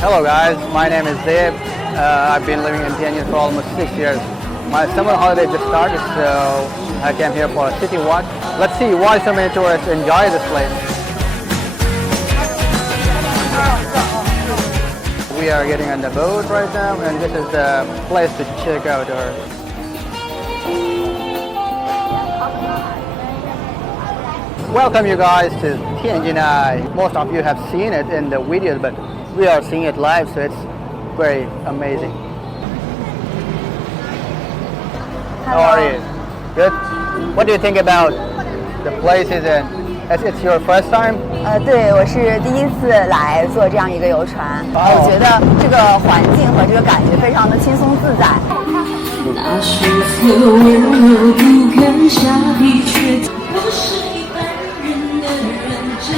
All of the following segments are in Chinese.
Hello guys, my name is Dave. I've been living in Tianjin for almost 6 years. My summer holiday just started, so I came here for a city walk. Let's see why so many tourists enjoy this place. We are getting on the boat right now, and this is the place to check out our. Welcome you guys to Tianjin Eye. Most of you have seen it in the videos, but we are seeing it live, so it's very amazing. How are you? Good. What do you think about the places and it's your first time? 对，我是第一次来坐这样一个游船，我觉得这个环境和这个感觉非常的轻松自在。那是否温柔不肯下笔却不是一般人的认真。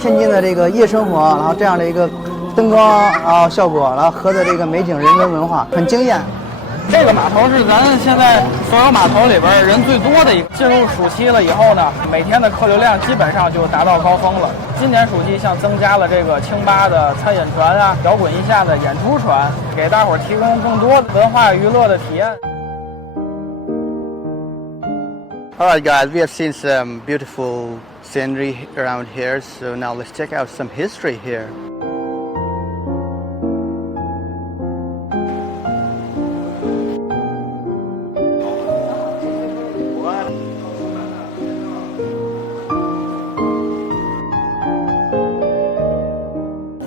天津的这个夜生活，然后这样的一个灯光效果，然后和的这个美景人文文化，很惊艳。这个码头是咱现在所有码头里边人最多的一个。进入暑期了以后呢，每天的客流量基本上就达到高峰了。今年暑期像增加了这个清吧的餐饮船啊，摇滚一下的演出船，给大伙儿提供更多文化娱乐的体验。Alright guys, we have seen some beautiful scenery around here, so now let's check out some history here.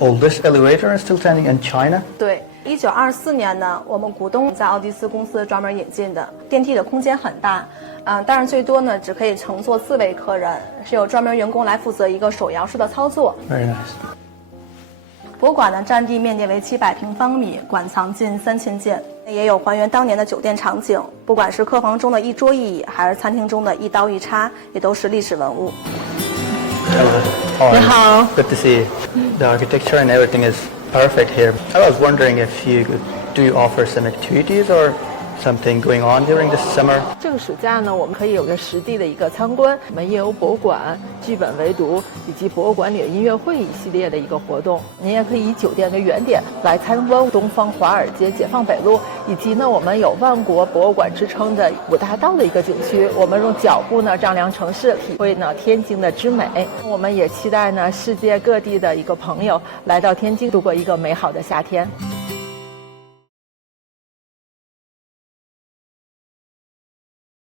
Oh, this elevator is still standing in China? 对，1924年呢，我们股东在奥迪斯公司专门引进的。电梯的空间很大，但是最多呢只可以乘坐4位客人，是有专门员工来负责一个手摇式的操作。Very nice. 博物馆呢占地面积为700平方米，馆藏近3000件，也有还原当年的酒店场景，不管是客房中的一桌一椅，还是餐厅中的一刀一叉，也都是历史文物。Hello. 你好。 Good to see you. The architecture and everything is perfect here. I was wondering if do you offer some activities or something going on during this summer? 这个暑假呢，我们可以有个实地的一个参观，我们也有博物馆、剧本围读以及博物馆里的音乐会一系列的一个活动。您也可以以酒店为原点来参观东方华尔街、解放北路，以及呢我们有万国博物馆之称的五大道的一个景区。我们用脚步呢丈量城市，体会呢天津的之美。我们也期待呢世界各地的一个朋友来到天津，度过一个美好的夏天。